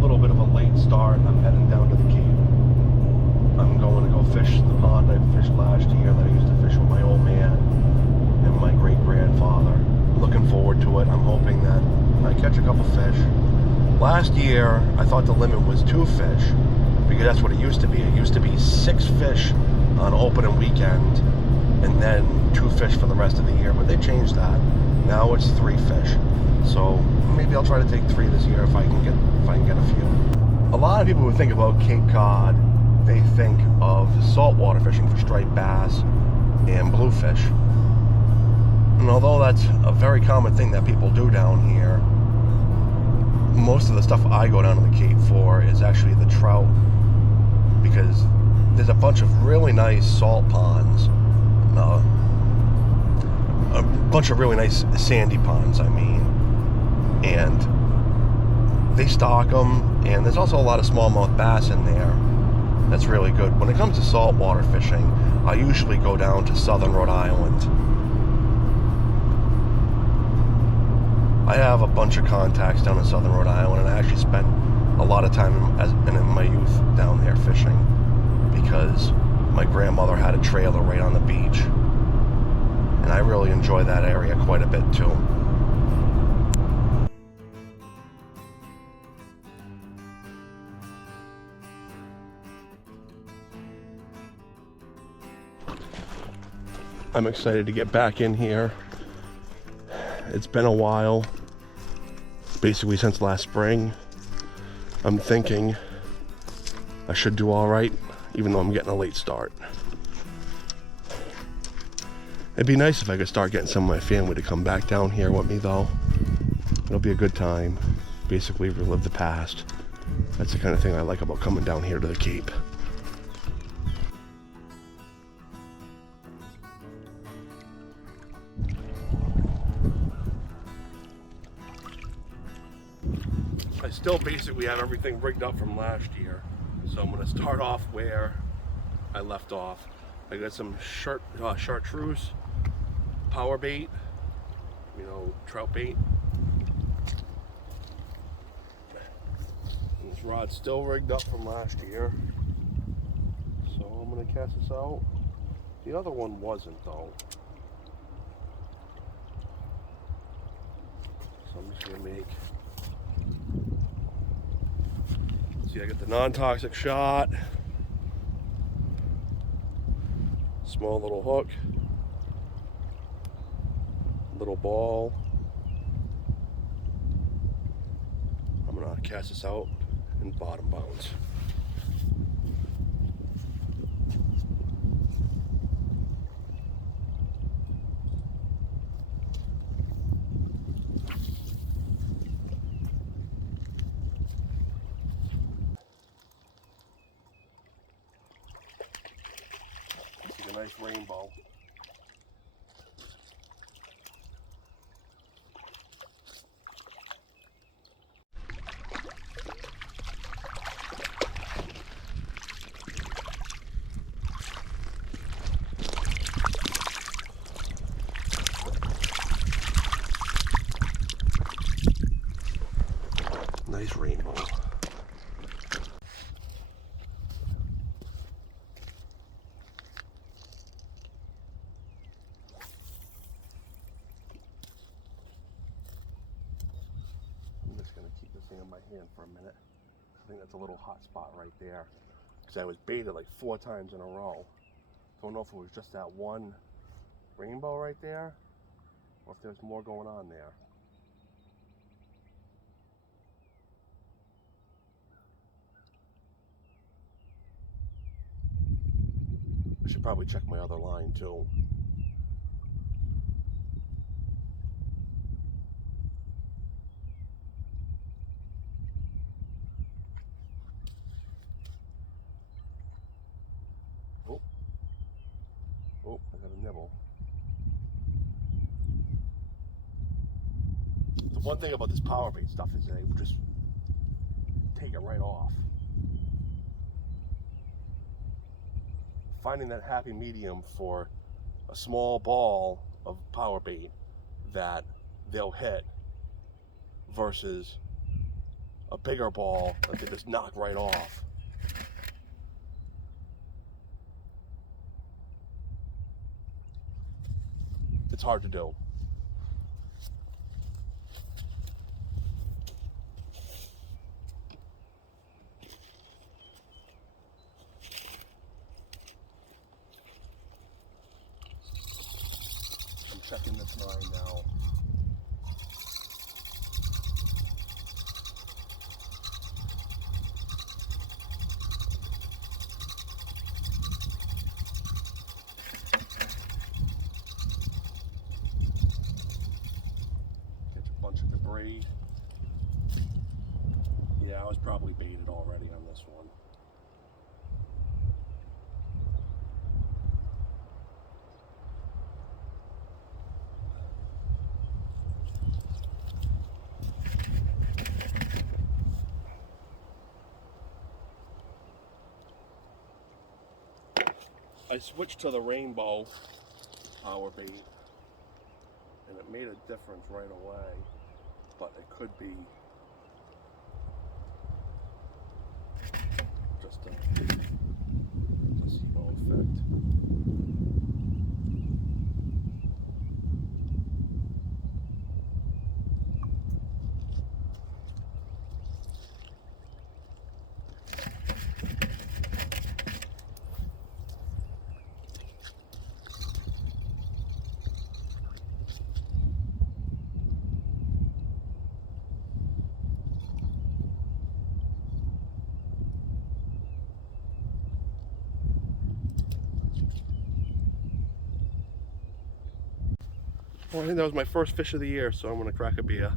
little bit of a late start. I'm heading down to the Cape. I'm going to go fish the pond I fished last year that I used to fish with my old man and my great-grandfather. Looking forward to it. I'm hoping that I catch a couple fish. Last year, I thought the limit was 2 fish, because that's what it used to be. It used to be 6 fish on opening weekend, and then 2 fish for the rest of the year, but they changed that. Now it's 3 fish. So maybe I'll try to take 3 this year if I can get a few. A lot of people who think about Cape Cod, they think of saltwater fishing for striped bass and bluefish. And although that's a very common thing that people do down here, most of the stuff I go down to the Cape for is actually the trout, because there's a bunch of really nice salt ponds, a bunch of really nice sandy ponds, I mean, and they stock them, and there's also a lot of smallmouth bass in there. That's really good. When it comes to saltwater fishing, I usually go down to southern Rhode Island. I have a bunch of contacts down in southern Rhode Island, and I actually spent a lot of time in my youth down there fishing, because my grandmother had a trailer right on the beach, and I really enjoy that area quite a bit too. I'm excited to get back in here. It's been a while, basically since last spring. I'm thinking I should do all right, even though I'm getting a late start. It'd be nice if I could start getting some of my family to come back down here with me, though. It'll be a good time. Basically relive the past. That's the kind of thing I like about coming down here to the Cape. I still basically have everything rigged up from last year, so I'm going to start off where I left off. I got some chartreuse power bait, trout bait. And this rod's still rigged up from last year, so I'm going to cast this out. The other one wasn't, though, so I'm just going to make... See, I got the non-toxic shot, small little hook, little ball. I'm gonna cast this out in bottom bounds. Nice rainbow. Nice rainbow. In my hand for a minute. I think that's a little hot spot right there, because I was baited like 4 times in a row. Don't know if it was just that one rainbow right there, or if there's more going on there. I should probably check my other line too. Oh, I got a nibble. The one thing about this power bait stuff is they just take it right off. Finding that happy medium for a small ball of power bait that they'll hit versus a bigger ball that they just knock right off. It's hard to do. I'm checking this line now. Bunch of debris. Yeah, I was probably baited already on this one. I switched to the rainbow power bait, and it made a difference right away, but it could be just a placebo effect. Well, I think that was my first fish of the year, so I'm going to crack a beer.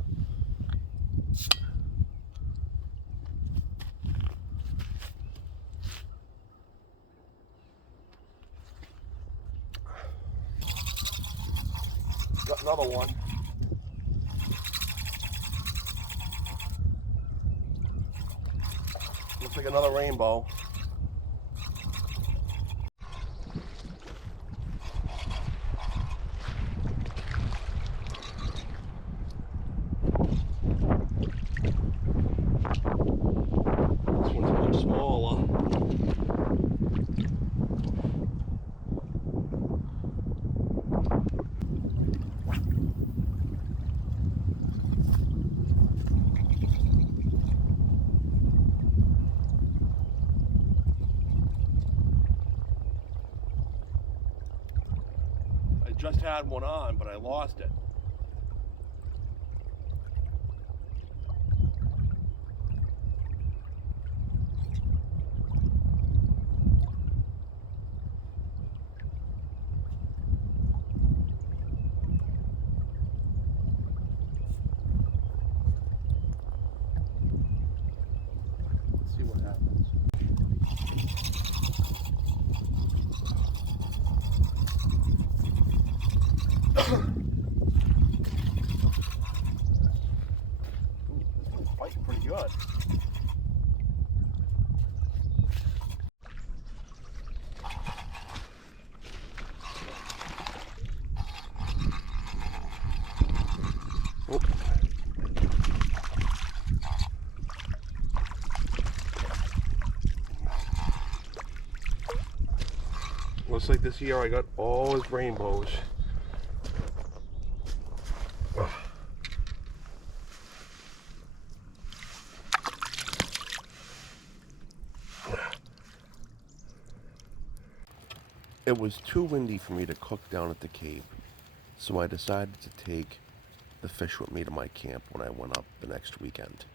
Got another one. Looks like another rainbow. This one's much smaller. I just had one on, but I lost it. Let's see what happens. Fighting pretty good. Oh. Looks like this year I got all his rainbows. It was too windy for me to cook down at the Cape, so I decided to take the fish with me to my camp when I went up the next weekend.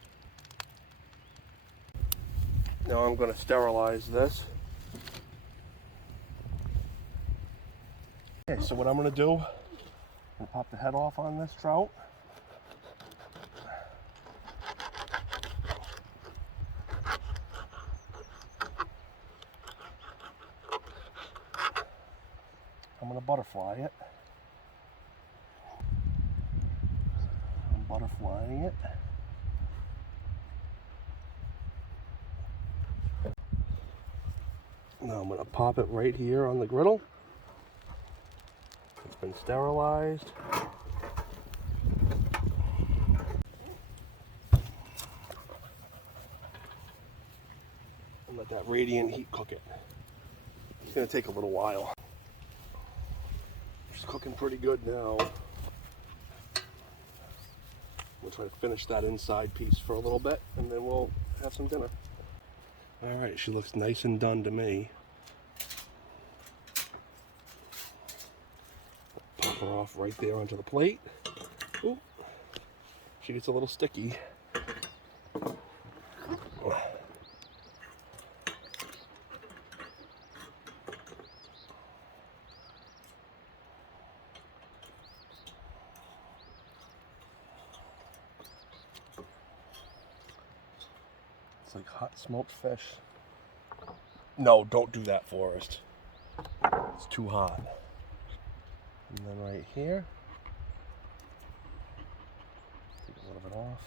Now I'm going to sterilize this. Okay, so what I'm going to do, I'm going to pop the head off on this trout. I'm going to butterfly it. I'm butterflying it. Now I'm going to pop it right here on the griddle. It's been sterilized. that radiant heat cook it. It's gonna take a little while. It's cooking pretty good now. We'll try to finish that inside piece for a little bit, and then we'll have some dinner. All right, she looks nice and done to me. Pop her off right there onto the plate. Ooh, she gets a little sticky. It's like hot smoked fish. No, don't do that, Forrest. It's too hot. And then right here, take a little bit off.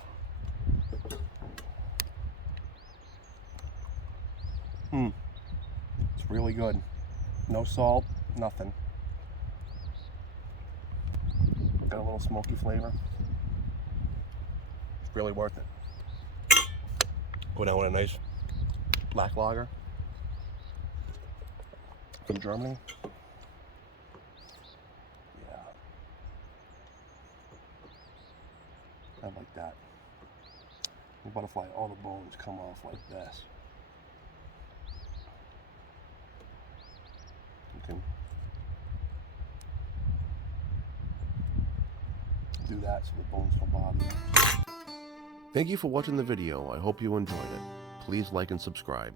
It's really good. No salt, nothing. Got a little smoky flavor. It's really worth it. Go down with a nice black lager from Germany. Yeah, I like that. The butterfly, all the bones come off like this. You can do that so the bones don't bother you. Thank you for watching the video. I hope you enjoyed it. Please like and subscribe.